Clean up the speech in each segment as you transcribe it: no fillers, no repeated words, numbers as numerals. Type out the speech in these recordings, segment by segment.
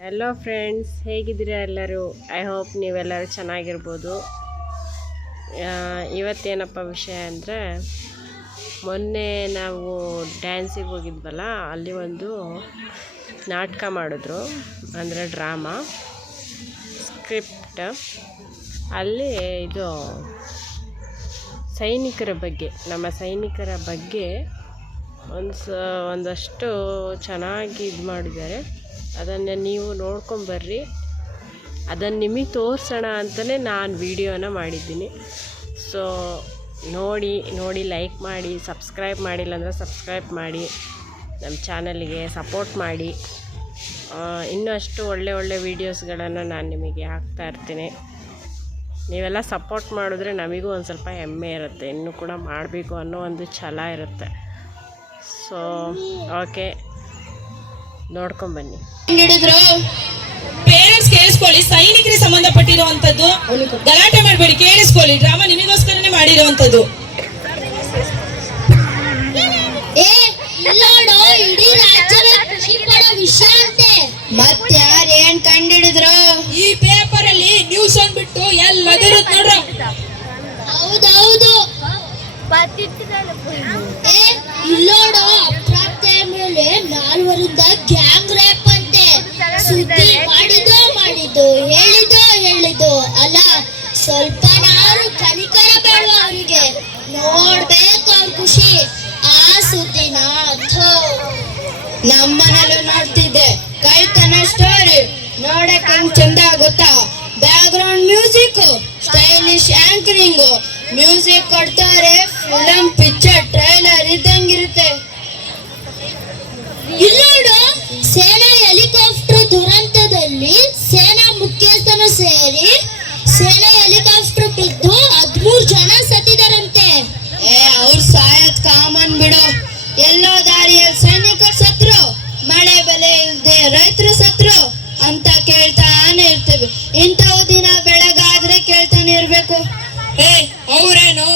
Hello friends, ಹೇಗಿದ್ದೀರಾ ಎಲ್ಲರೂ? I hope ನೀವೆಲ್ಲರೂ ಚೆನ್ನಾಗಿರ್ಬೋದು. ಇವತ್ತೇನಪ್ಪ ವಿಷಯ ಅಂದರೆ, ಮೊನ್ನೆ ನಾವು ಡ್ಯಾನ್ಸಿಗೆ ಹೋಗಿದ್ವಲ್ಲ, ಅಲ್ಲಿ ಒಂದು ನಾಟಕ ಮಾಡಿದ್ರು, ಅಂದರೆ ಡ್ರಾಮಾ ಸ್ಕ್ರಿಪ್ಟ್. ಅಲ್ಲಿ ಇದು ಸೈನಿಕರ ಬಗ್ಗೆ, ನಮ್ಮ ಸೈನಿಕರ ಬಗ್ಗೆ ಒಂದಷ್ಟು ಚೆನ್ನಾಗಿ ಇದು ಮಾಡಿದ್ದಾರೆ. ಅದನ್ನು ನೀವು ನೋಡ್ಕೊಂಬರ್ರಿ. ಅದನ್ನು ನಿಮಗೆ ತೋರಿಸೋಣ ಅಂತಲೇ ನಾನು ವಿಡಿಯೋನ ಮಾಡಿದ್ದೀನಿ. ಸೊ ನೋಡಿ ಲೈಕ್ ಮಾಡಿ, ಸಬ್ಸ್ಕ್ರೈಬ್ ಮಾಡಿಲ್ಲ ಅಂದರೆ ಸಬ್ಸ್ಕ್ರೈಬ್ ಮಾಡಿ, ನಮ್ಮ ಚಾನಲ್ಗೆ ಸಪೋರ್ಟ್ ಮಾಡಿ. ಇನ್ನಷ್ಟು ಒಳ್ಳೆ ವೀಡಿಯೋಸ್ಗಳನ್ನು ನಾನು ನಿಮಗೆ ಹಾಕ್ತಾಯಿರ್ತೀನಿ. ನೀವೆಲ್ಲ ಸಪೋರ್ಟ್ ಮಾಡಿದ್ರೆ ನಮಗೂ ಒಂದು ಸ್ವಲ್ಪ ಹೆಮ್ಮೆ ಇರುತ್ತೆ, ಇನ್ನೂ ಕೂಡ ಮಾಡಬೇಕು ಅನ್ನೋ ಒಂದು ಛಲ ಇರುತ್ತೆ. So okay, ನೋಡ್ಕೊಂಬನ್ನಿ. ಪೇರೆಂಟ್ಸ್ ಕೇಳಿಸ್ಕೊಳ್ಳಿ, ಸೈನಿಕರಿಗೆ ಸಂಬಂಧಪಟ್ಟಿರುವಂತದ್ದು. ಗಲಾಟೆ ಮಾಡಬೇಡಿ, ಕೇಳಿಸ್ಕೊಳ್ಳಿ. ಡ್ರಾಮಾ ನಿಮಗೋಸ್ಕರನೇ ಮಾಡಿರುವಂತದ್ದು. ಇಡೀ ರಾಜ್ಯವೇ ಖುಷಿ ಪಡೋ ವಿಷಯ ಅಂತೆ. ಮತ್ತೆ ಯಾರು ಏನ್ ಕಂಡಿಡಿದ್ರು? ಈ ಪೇಪರ್ ಅಲ್ಲಿ ನ್ಯೂಸ್ ಅಂದ್ಬಿಟ್ಟು ಎಲ್ಲದರೂ ನೋಡ್ರ. ಹೌದೌದು. ಇಲ್ಲೋಡು, ಅಪ್ರಾಪ್ತೆಯ ಮೇಲೆ 4 ಗ್ಯಾಂಗ್ ರೇಪ್ ಅಂತೆ. ಸುದ್ದಿ ಮಾಡಿದ್ದು ಹೇಳಿದ್ದು ಅಲ್ಲ. ಸ್ವಲ್ಪನಾರು ಕನಿಕರ ಬೇಡ ಅವರಿಗೆ. ನೋಡ್ಬೇಕು ಅವ್ರ ಖುಷಿ. ಆ ಸುದ್ದಿನ ನಮ್ಮನೆಲ್ಲೂ ನೋಡ್ತಿದ್ದೆ. ಕೈತನ ಸ್ಟೋರಿ ನೋಡಕ್ ಹೆಂಗ್ ಚಂದ ಆಗುತ್ತಾ. Background music, stylish anchoring, music ಕೊಡ್ತಾರೆ. ಫಿಲಂ ಪಿಕ್ಚರ್ ಟ್ರೈಲರ್ ಇದ್ದಂಗಿರುತ್ತೆ. ಇಲ್ಲೋಡು, ಸೇನಾ ಹೆಲಿಕಾಪ್ಟರ್ ದುರಂತದಲ್ಲಿ ಸೇನಾ ಮುಖ್ಯಸ್ಥನು ಸೇರಿ ಸೇನಾ ಹೆಲಿಕಾಪ್ಟರ್ ಬಿದ್ದು 13 ಜನ ಸತ್ತಿದಾರಂತೆ. ಅವ್ರು ಸಾಯೋದ್ ಕಾಮನ್ ಬಿಡು. ಎಲ್ಲೋ ದಾರಿಯಲ್ಲಿ ಸೈನಿಕರು ಸತ್ರು, ಮಳೆ ಬೆಲೆ ಇಲ್ಲದೆ ರೈತರು ಸತ್ರು ಅಂತ ಕೇಳ್ತಾನೆ ಇರ್ತೇವೆ. ಇಂಥವು ದಿನ ಬೆಳಗಾದ್ರೆ ಕೇಳ್ತಾನೆ ಇರ್ಬೇಕು. ಅವ್ರೇನು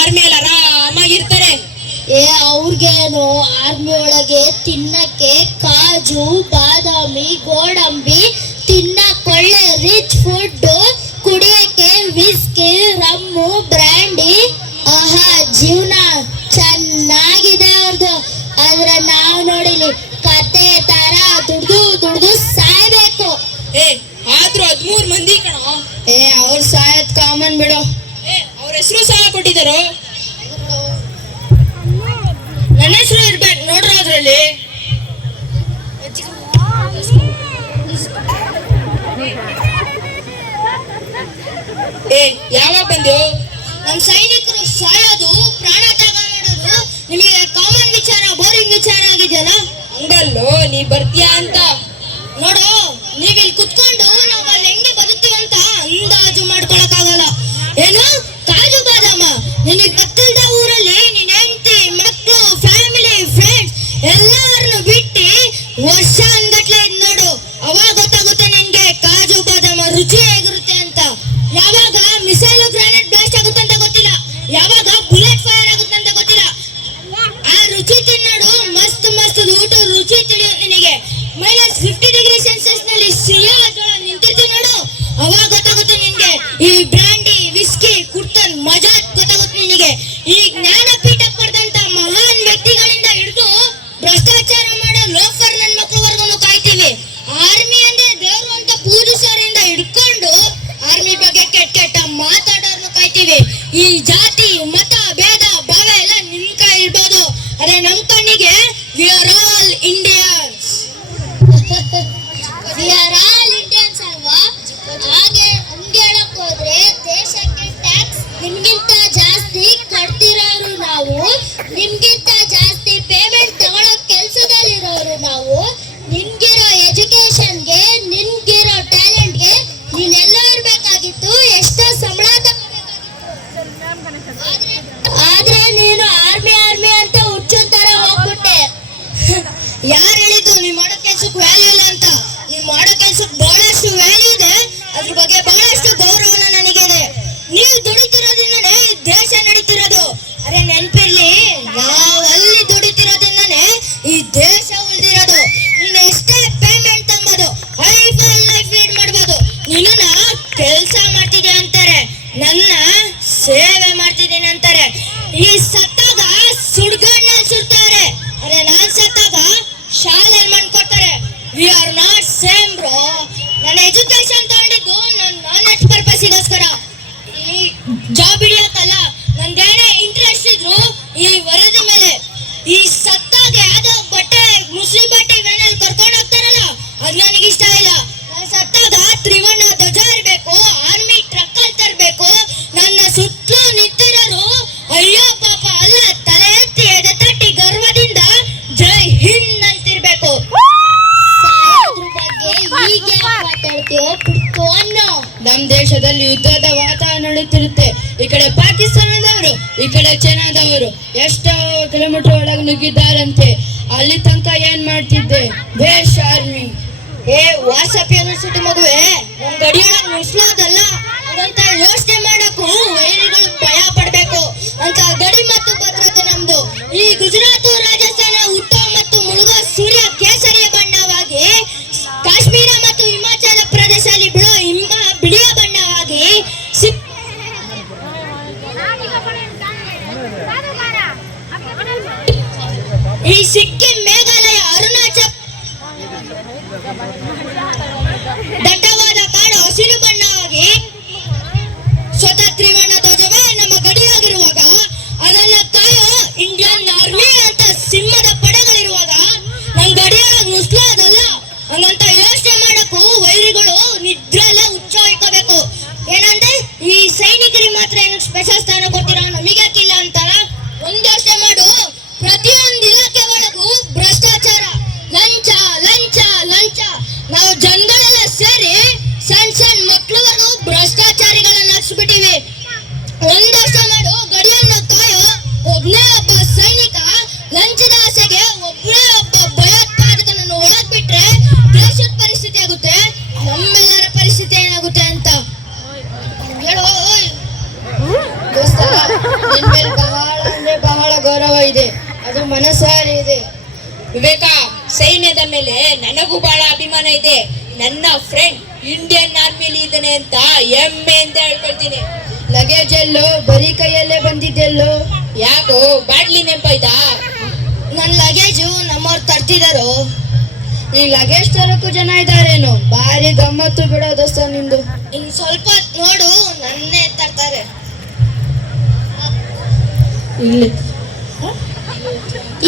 ಆರ್ಮಿಯಲ್ಲಿ ಆರಾಮಾಗಿರ್ತಾರೆ. ಅವ್ರಿಗೇನು ಆರ್ಮಿ ಒಳಗೆ ತಿನ್ನಕ್ಕೆ ಕಾಜು, ಬಾದಾಮಿ, ಗೋಡಂಬಿ, ತಿನ್ನಕ್ಕೆ ಒಳ್ಳೆ ರಿಚ್ ಫುಡ್, ಕುಡಿಯಕ್ಕೆ ವಿಸ್ಕಿ, ರಮ್ಮು, ಬ್ರ್ಯಾಂಡಿ. ಆಹಾ, ಜೀವನ ಚೆನ್ನಾಗಿದೆ ಅವ್ರದ್ದು. ಆದ್ರೆ ನಾವು ನೋಡಿಲಿ ಕತೆ ತರ ದುಡ್ದು ಸಾಯ್ಬೇಕು. ಆದ್ರೂ 13 ಮಂದಿ ಕಣ. ಅವ್ರು ಸಾಯದ್ ಕಾಮನ್ ಬಿಡು. ಅವ್ರ ಹೆಸರು ಸಹ ಕೊಟ್ಟಿದ್ದಾರೋ. ನನ್ನ ಹೆಸರು ಇರ್ಬೇಕು ನೋಡ್ರ ಅದ್ರಲ್ಲಿ. ಯಾವಾಗ ಬಂದು? ನಮ್ ಸೈನಿಕರು ಸಾಯೋದು, ಪ್ರಾಣ ತ್ಯಾಗ ಮಾಡೋದು ನಿಮಗೆ ಕಾಮನ್ ವಿಚಾರ, ಬೋರಿಂಗ್ ವಿಚಾರ ಆಗಿದೆಯಲ್ಲ. ಹಂಗಲ್ಲೋ, ನೀ ಬರ್ತೀಯಾ ಅಂತ. ನೋಡು, ನೀವಿಲ್ಲಿ ಕುತ್ಕೊಂಡು ನಾವು ಅಲ್ಲಿ ಹೆಂಗೆ ಬದುಕ್ತೀವಿ ಅಂತ ಅಂದಾಜು ಮಾಡ್ಕೊಳಕ್ ಆಗಲ್ಲ. ಏನು ಕಾಜು ಬಾದಾಮ? ನಿನಗೆ ಗೊತ್ತಿಲ್ಲದ ಊರಲ್ಲಿ ನಿನ್ನ ಹೆಂಡತಿ, ಮಕ್ಕಳು, ಫ್ಯಾಮಿಲಿ, ಫ್ರೆಂಡ್ಸ್ ಎಲ್ಲರನ್ನು ಬಿಟ್ಟು ವರ್ಷ ಅನ್ಗಟ್ಲೆ ಇದ್ ನೋಡು. ಅವಾಗ ಗೊತ್ತಾಗುತ್ತೆ ನಿನ್ಗೆ ಕಾಜು ಬಾದಾಮ ರುಚಿ ಹೇಗಿರುತ್ತೆ ಅಂತ. ಯಾವಾಗ ಮಿಸೈಲ್ ಗ್ರಾನೇಡ್ ಬ್ಲಾಸ್ಟ್ ಆಗುತ್ತೆ ಅಂತ ಗೊತ್ತಿಲ್ಲ, ಯಾವಾಗ ಬುಲೆಟ್ ಫೈರ್ ಆಗುತ್ತೆ ಅಂತ ಗೊತ್ತಿಲ್ಲ. ಆ ರುಚಿ ತಿನ್ನೋಡು, ಮಸ್ತ್ ಊಟ ರುಚಿ ತಿಳಿಯೋ ನಿನಗೆ. -50°C ನಲ್ಲಿ ಸಿಹಿಯ ಜೋಳ ನಿಂತಿರ್ತೀವಿ ನೋಡು, ಅವಾಗ ಗೊತ್ತಾಗುತ್ತೆ ನಿನ್ಗೆ ಈ ಬ್ರ್ಯಾಂಡಿ, ವಿಸ್ಕಿ ಕುಡ್ತನ್ ಮಜಾ ಗೊತ್ತಾಗುತ್ತೆ ನಿನಗೆ. ಈ ಜ್ಞಾನಪೀಠ ಪಡೆದಂತ ಮಹಾನ್ ವ್ಯಕ್ತಿಗಳಿಂದ ಹಿಡಿದು ಭ್ರಷ್ಟಾಚಾರ ಮಾಡೋ ಲೋಫರ್ ನನ್ನ ಮಕ್ಕಳವರೆಗೂ ಕಾಯ್ತೀವಿ. ಆರ್ಮಿ ಅಂದ್ರೆ ದೇವ್ರು ಅಂತ ಪೂಜಿಸೋರಿಂದ ಹಿಡ್ಕೊಂಡು ಆರ್ಮಿ ಬಗ್ಗೆ ಕೆಟ್ಟ ಮಾತಾಡೋರ್ನು ಕಾಯ್ತೀವಿ. ಈ ಜಾತಿ, ಮತ, ಭೇದ ಭಾವ ಎಲ್ಲ ನಿಮ್ ಕೈ ಇರ್ಬೋದು, ಅದೇ ನಮ್ ಕಣ್ಣಿಗೆ we are all Indians. We are all Indians ಅಲ್ವಾ? ಹಂಗೆ ಹೇಳಕ್ ಹೋದ್ರೆ ದೇಶಕ್ಕೆ ಟ್ಯಾಕ್ಸ್ ನಿಮ್ಗಿಂತ ಜಾಸ್ತಿ ಕಟ್ತಿರೋರು ನಾವು, ನಿಮ್ಗಿಂತ ಜಾಸ್ತಿ ಪೇಮೆಂಟ್ ತಗೊಳ್ಳೋ ಕೆಲ್ಸದಲ್ಲಿರೋರು ನಾವು. ನಿನ್ಗಿರೋ ಎಜುಕೇಶನ್ಗೆ, ನಿನ್ಗಿರೋ ಟ್ಯಾಲೆಂಟ್ಗೆ ನೀನೆಲ್ಲ ಇರ್ಬೇಕಾಗಿತ್ತು. ಎಷ್ಟೋ ಸಂಬಳ ಆದ್ರೆ ನೀನು ಆರ್ಮಿ ಅಂತ ಹುಚ್ಚುನ್ ತರ ಹೋಗ್ಬಿಟ್ಟೆ. ಯಾರು ಹೇಳಿದ್ದು ನೀವ್ ಮಾಡೋ ಕೆಲ್ಸಕ್ಕೆ ವ್ಯಾಲ್ಯೂ ಇಲ್ಲ ಅಂತ? ನೀವ್ ಮಾಡೋ ಕೆಲ್ಸಕ್ಕೆ ಬಹಳಷ್ಟು ವ್ಯಾಲ್ಯೂ ಇದೆ, ಅದ್ರ ಬಗ್ಗೆ ಬಹಳಷ್ಟು ಗೌರವನ ನನಗಿದೆ. ನೀವು ದುಡಿತಿರೋದ್ರಿಂದನೇ ಈ ದೇಶ ನಡೀತಿರೋದು. ಅರೆ ನೆನ್ಪಿರ್ಲಿ, ನಾವಲ್ಲಿ ದುಡಿತಿರೋದ್ರಿಂದನೇ ಈ ದೇಶ ಉಳಿದಿರೋದು. ನೀನು ಎಷ್ಟೇ ಪೇಮೆಂಟ್ ಅಂಬೋದು ಮಾಡ್ತೀಯೋ ಬಿಡ್ತು ಅನ್ನೋ. ನಮ್ ದೇಶದಲ್ಲಿ ಯುದ್ಧದ ವಾತಾವರಣ ನಡೀತಿರುತ್ತೆ. ಈ ಕಡೆ ಪಾಕಿಸ್ತಾನದವರು, ಈ ಕಡೆ ಚೈನಾದವರು ಎಷ್ಟೋ ಕಿಲೋಮೀಟರ್ ಒಳಗೆ ನುಗ್ಗಿದ್ದಾರಂತೆ. ಅಲ್ಲಿ ತನಕ ಏನ್ ಮಾಡ್ತಿದ್ದೆ? ಬೇಷ್ ಆರ್ಮಿ. ಏ ವಾಟ್ಸಪ್ ಯೂನಿವರ್ಸಿಟಿ ಮಗುವೆ, ನಮ್ ಗಡಿಯೊಳಗೆ ನುಸ್ಲೋದಲ್ಲ ಅಂತ ಯೋಚನೆ ಮಾಡಕ್ಕೂ ವೈರಿಗಳು ಭಯ ಪಡ್ಬೇಕು ಅಂತ ಗಡಿ ಮತ್ತು ಭದ್ರತೆ ನಮ್ದು. ಈ ಗುಜರಾತ್ ರಾಜಸ್ಥಾನ ಹುಟ್ಟೋ ಮತ್ತು ಮುಳುಗೋ ಸೂರ್ಯ ಕೇಸರಿಯ ಬಣ್ಣವಾಗಿ, ಕಾಶ್ಮೀರ ಮತ್ತು ಹಿಮಾಚಲ ಪ್ರದೇಶದಲ್ಲಿ ಬಿಡೋ ಬಿಳಿಯ ಬಣ್ಣವಾಗಿ, ಈ ಸಿಕ್ಕಿಂ, ಮೇಘಾಲಯ, ಅರುಣಾಚಲ ದಟ್ಟವಾದ ಕಾಡು ಹಸಿರು ಬಣ್ಣವಾಗಿ, ಸ್ವತಃ ತ್ರಿವರ್ಣ ಧ್ವಜವೇ ನಮ್ಮ ಗಡಿಯಾಗಿರುವಾಗ, ಅದನ್ನ ಕಾಯೋ ಇಂಡಿಯನ್ ಆರ್ಮಿ ಅಂತ ಸಿಂಹದ ಪಡೆಗಳಿರುವಾಗ ನಮ್ ಗಡಿಯಾಗ ನುಸ್ಲೋದಲ್ಲ ಹಂಗಂತ ಯೋಚನೆ ಮಾಡಕ್ಕೂ ವೈರಿಗಳು ನಿದ್ರೆಲ್ಲ ಹುಚ್ಚೋಯ್ಕೋಬೇಕು. ಏನಂದ್ರೆ ಈ ಸೈನಿಕರಿಗೆ ಮಾತ್ರ ಏನಕ್ಕೆ ಸ್ಪೆಷಲ್ ಸ್ಥಾನ ಕೊಡ್ತೀರಾ, ನಮಗೆ ಯಾಕಿಲ್ಲ ಅಂತಾರ? ಒಂದ್ ಯೋಚನೆ ಮಾಡು, ಪ್ರತಿಯೊಂದು ಇಲಾಖೆ ಒಳಗೂ ಭ್ರಷ್ಟಾಚಾರ, ಲಂಚ ಲಂಚ ಲಂಚ. ನಾವು ಜನಗಳೆಲ್ಲ ಸೇರಿ ಸಣ್ಣ ಸಣ್ಣ ಮಕ್ಳವರೆಗೂ ಭ್ರಷ್ಟಾಚಾರಿಗಳನ್ನ ಹಚ್ಬಿಟ್ಟಿವಿ. ಒಂದ್ ಯೋಚನೆ ಮಾಡು, ಗಡಿಯನ್ನು ಕಾಯೋ ಒಬ್ನೇ ಒಬ್ಬ ಸೈನಿಕ ಲಂಚದ ಆಸೆಗೆ ಒಬ್ಬನೇ ಒಬ್ಬ ಭಯೋತ್ಪಾದಕನನ್ನು ಒಳಗ್ ಬಿಟ್ರೆ ದೇಶದ ಪರಿಸ್ಥಿತಿ ಆಗುತ್ತೆ, ನಮ್ಮೆಲ್ಲರ ಪರಿಸ್ಥಿತಿ ಏನಾಗುತ್ತೆ ಅಂತ ಹೇಳೋ. ದೋಸ್ತ, ನಿನ್ ಮೇಲೆ ಬಹಳ ಅಂದ್ರೆ ಬಹಳ ಗೌರವ ಇದೆ, ಅದು ಮನಸಾರಿ ಇದೆ. ವಿವೇಕ, ಸೈನ್ಯದ ಮೇಲೆ ನನಗೂ ಬಹಳ ಅಭಿಮಾನ ಇದೆ. ನನ್ನ ಫ್ರೆಂಡ್ ಇಂಡಿಯನ್ ಆರ್ಮಿಲಿ ಇದ್ದಾನೆ ಅಂತ ಹೆಮ್ಮೆಯಿಂದ ಹೇಳ್ಕೊಳ್ತೀನಿ. ಲಗೇಜ್ ಎಲ್ಲೋ ಬರೀ ಕೈಯಲ್ಲೇ ಬಂದಿದ್ದೆಲ್ಲೋ? ಯಾಕೋ ಬಾಟ್ಲಿ ನೆಂಪಾಯ್ತಾ? ನನ್ ಲಗೇಜು ನಮ್ಮವ್ರು ತರ್ತಿದಾರೋ? ಈ ಲಗೇಜ್ ತರಕ್ಕೂ ಜನ ಇದಾರೇನು? ಭಾರಿ ಗಮ್ಮತ್ತು ಬಿಡೋ ದೋಸ್ತ ನಿಂದು. ಇನ್ ಸ್ವಲ್ಪ ನೋಡು, ನನ್ನೇ ತರ್ತಾರೆ.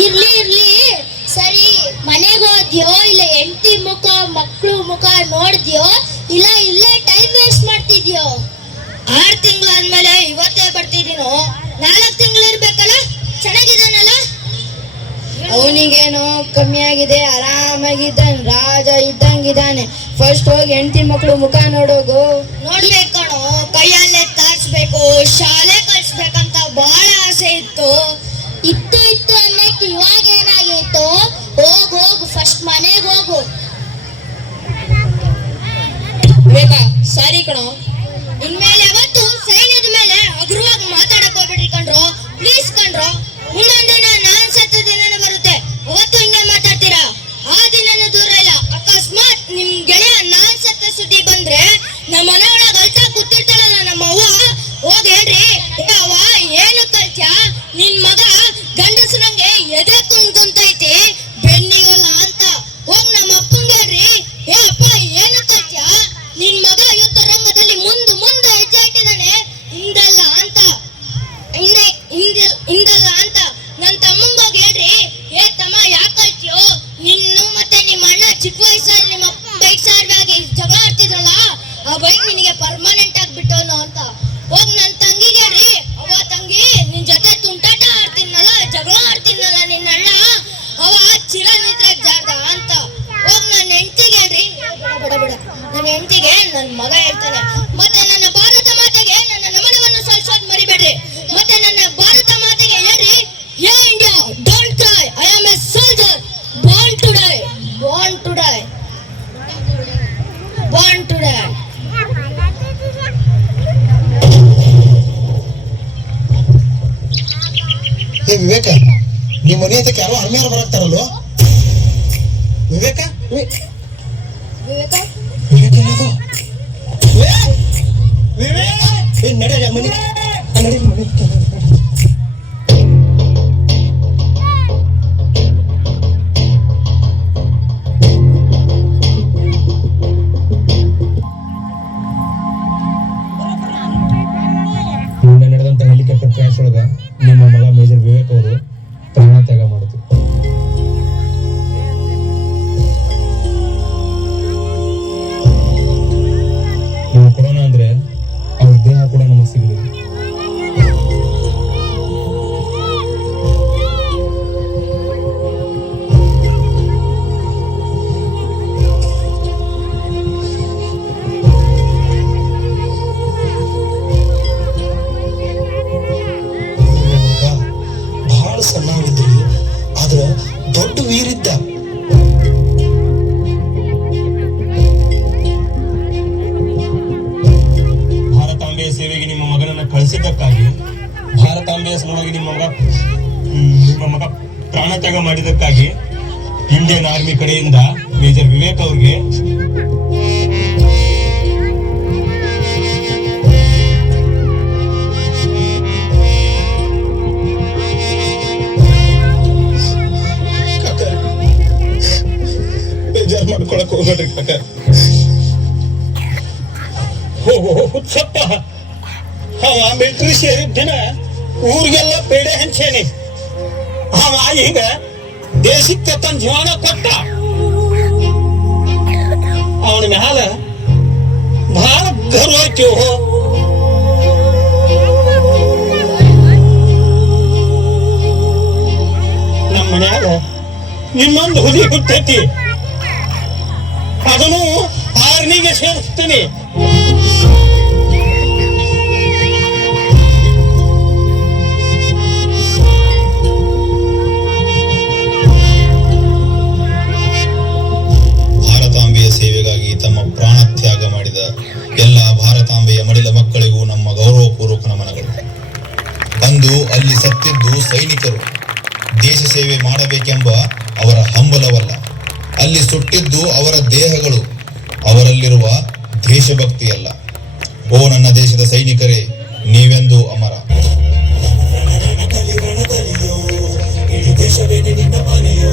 ಇರ್ಲಿ ಇರ್ಲಿ ಸರಿ, ಮನೆಗೆ ಹೋದ್ಯೋ ಇಲ್ಲ ಹೆಂಡತಿ ಮುಖ ಮಕ್ಕಳು ಮುಖ ನೋಡಿದ್ಯೋ ಇಲ್ಲ ಇಲ್ಲೇ ಟೈಮ್ ವೇಸ್ಟ್ ಮಾಡ್ತಿದ್ಯೋ? 6 ತಿಂಗಳಾದ್ಮೇಲೆ ಇವತ್ತೇ ಬರ್ತಿದ್ದೀನೋ? 4 ತಿಂಗಳು ಇರ್ಬೇಕಲ್ಲ, ಚೆನ್ನಾಗಿದ್ದಾನಲ್ಲ? ಅವನಿಗೇನೋ ಕಮ್ಮಿ ಆಗಿದೆ, ಆರಾಮಾಗಿದ್ದಾನೆ, ರಾಜ ಇದ್ದಂಗಿದ್ದಾನೆ. ಫಸ್ಟ್ ಹೋಗಿ ಹೆಂಡತಿ ಮಕ್ಕಳು ಮುಖ ನೋಡೋಗು. ನೋಡ್ಬೇಕು ಕಣೋ, ಕೈಯಲ್ಲೇ ತಾರ್ಸ್ಬೇಕು, ಶಾಲೆ ಕಳ್ಸ್ಬೇಕಂತ ಬಹಳ ಆಸೆ ಇತ್ತು. ಇತ್ತು ಅನ್ನಕ್ಕೆ ಇವಾಗ ಏನಾಗಿತ್ತು? ಹೋಗು ಫಸ್ಟ್ ಮನೆಗೆ ಹೋಗು. ವಿವೇಕ, ಸಾರಿ ಕಣೋ. ಇನ್ಮೇಲೆ ಯಾವತ್ತು ಸೈನ್ಯದ ಮೇಲೆ ಹಗುರವಾಗಿ ಮಾತಾಡಕ್ ಹೋಗ್ಬಿಡ್ರಿ ಕಣ್ರೋ, ಪ್ಲೀಸ್ ಕಣ್ರೋ. ಮುಂದೊಂದ್ ದಿನ ನಾನ್ ಸತ್ತ ದಿನನೇ ಬರುತ್ತೆ, ಅವತ್ತು ಹಿಂಗೆ ಮಾತಾಡ್ತೀರಾ. ಆ ದಿನನೂ ದೂರ ಇಲ್ಲ. ಅಕಸ್ಮಾತ್ ನಿಮ್ ಗೆಳೆಯ ನಾನ್ ಸತ್ತ ಸುದ್ದಿ ಬಂದ್ರೆ ನಮ್ಮ ಮನೆ ಒಳಗ ಅಳ್ತಾ ಕೂತಿರ್ತಾಳಲ್ಲ ನಮ್ಮ ಅವ್ವ, ಹೋಗ್ ಹೇಳ್ರಿ, ಅವ್ವ ಏನು ಕಲ್ತ್ಯಾ, ನಿನ್ ಮಗ ಗಂಡಸ್ರಂಗೆ ಎದೆ ಕುಂತೈತಿ ಬೆನ್ನಿಗಲ್ಲ ಅಂತ. ಹೋಗ್ ನಮ್ಮ ಅಪ್ಪಂಗೆ ಹೇಳ್ರಿ, ಏ ಅಪ್ಪ ಏನು ಕಲ್ತ್ಯಾ, ನಿನ್ ಮಗ ಯುದ್ಧ ರಂಗದಲ್ಲಿ ಮುಂದೆ ಹೆಜ್ಜೆ ಇಟ್ಟಿದ್ದಾನೆ, ಹಿಂದಲ್ಲ ಅಂತ. ನನ್ ತಮ್ಮಂಗೋಗಿ ಹೇಳ್ರಿ, ಏ ತಮ್ಮ ಯಾಕೆ ಕಲ್ತ್ಯೋ, ನಿನ್ನು ಮತ್ತೆ ನಿಮ್ಮ ಅಣ್ಣ ಚಿಕ್ಕ ವಯಸ್ಸಲ್ಲಿ ನಿಮ್ಮ ಅಪ್ಪ ಬೈಕ್ ಸಾರ್ವಾಗಿ ಜಗಳ ಆಡ್ತಿದ್ರಲ್ಲ, ಆ ಬೈಕ್ ನಿನಗೆ ಪರ್ಮನೆಂಟ್ ಆಗ್ಬಿಟ್ಟವನು ಅಂತ. ಹೋಗ್ ನನ್ ತಂಗಿಗೆ ಹೇಳ್ರಿ, ಅವ್ವ ತಂಗಿ, ನಿನ್ ಜೊತೆ ತುಂಟಾಟ ಆಡ್ತೀನಲ್ಲ, ಜಗಳ ಆಡ್ತೀನಲ್ಲ ನಿನ್ನ ಅಣ್ಣ, ಅವ ಚಿರ ನಿದ್ರೆ ಜಾರ್ದ ಅಂತ. ಹೋಗ್ ನನ್ನ ಹೆಂಡತಿಗೆ ಹೇಳ್ರಿ, ಬಿಡ ನನ್ನ ಹೆಂಡತಿಗೆ ನನ್ನ ಮಗ ಹೇಳ್ತಾನೆ. ಮತ್ತೆ ನನ್ನ ಭಾರತ ಮಾತೆಗೆ ನನ್ನ ನಮನವನ್ನು ಸಲ್ಲಿಸೋದ್ ಮರಿಬೇಡ್ರಿ. ಮತ್ತೆ ನನ್ನ ಭಾರತ ಮಾತೆಗೆ ಹೇಳ್ರಿ, ಯೇ India don't CRY, I am A soldier, born to die. ಹೇ ವಿವೇಕ, ನಿಮ್ಮ ಮನೆ ಹತ್ತಕ್ಕೆ ಯಾರೋ ಅರ್ಮಿಯಾರು ಬರಾಕ್ತಾರಲ್ವ? ವಿವೇಕ ಎಲ್ಲದು? ನಡೆ ಮನೆ ನಡೆದಂತ ಹೆಲಿಕಾಪ್ಟರ್ ಕ್ರ್ಯಾಶ್ ಒಳಗ ನಿಮ್ಮ ಮಗ ಮೇಜರ್ ವಿವೇಕ್ ಅವರು ಪ್ರಾಣ ತ್ಯಾಗ ಮಾಡಿದ್ರು. ನೀವು ಕೊರೋನಾ ಅಂದ್ರೆ ಅವ್ರ ದೇಹ ಕೂಡ ನಮಗೆ ಸಿಗಲಿಲ್ಲ. ಹೆಮ್ಮೆಯ ಸಲುವಾಗಿ ನಿಮ್ಮ ಮಗ ಪ್ರಾಣ ತ್ಯಾಗ ಮಾಡಿದ್ದಕ್ಕಾಗಿ ಇಂಡಿಯನ್ ಆರ್ಮಿ ಕಡೆಯಿಂದ ಮೇಜರ್ ವಿವೇಕ್ ಅವ್ರಿಗೆ ಬೇಜಾರು ಮಾಡ್ಕೊಳಕ್ ಹೋಗ್ಬೇಡ್ರಿ ಕಾಕ. ಹುಚ್ಚಪ್ಪ ಅವ ಮಿಲ್ಟ್ರಿ ಸೇರಿದ ದಿನ ಊರಿಗೆಲ್ಲ ಪೇಡೆ ಹಂಚೇನಿ. ಅವ ಈಗ ದೇಶಕ್ಕೆ ತನ್ನ ಜೀವನ ಕೊಟ್ಟ. ಅವನ ಮ್ಯಾಲ ಬಹಳ ಗರ್ವ ಐತಿ. ನಮ್ಮ ಮನ್ಯಾಗ ಇನ್ನೊಂದು ಹುಲಿ ಹುಟ್ಟೈತಿ, ಅದನ್ನು ಆರ್ಮಿಗೆ ಸೇರಿಸ್ತೀನಿ. ಭಾರತಾಂಬೆಯ ಸೇವೆಗಾಗಿ ತಮ್ಮ ಪ್ರಾಣ ತ್ಯಾಗ ಮಾಡಿದ ಎಲ್ಲ ಭಾರತಾಂಬೆಯ ಮಡಿಲ ಮಕ್ಕಳಿಗೂ ನಮ್ಮ ಗೌರವಪೂರ್ವಕ ನಮನಗಳು. ಅಂದು ಅಲ್ಲಿ ಸತ್ತಿದ್ದು ಸೈನಿಕರು, ದೇಶ ಸೇವೆ ಮಾಡಬೇಕೆಂಬ ಅವರ ಹಂಬಲವಲ್ಲ. ಅಲ್ಲಿ ಸುಟ್ಟಿದ್ದು ಅವರ ದೇಹಗಳು, ಅವರಲ್ಲಿರುವ ದೇಶಭಕ್ತಿಯಲ್ಲ. ಓ ನನ್ನ ದೇಶದ ಸೈನಿಕರೇ, ನೀವೆಂದೂ ಅಮರ. ದೇಶವೇ ನಿನ್ನ ಮನೆಯೋ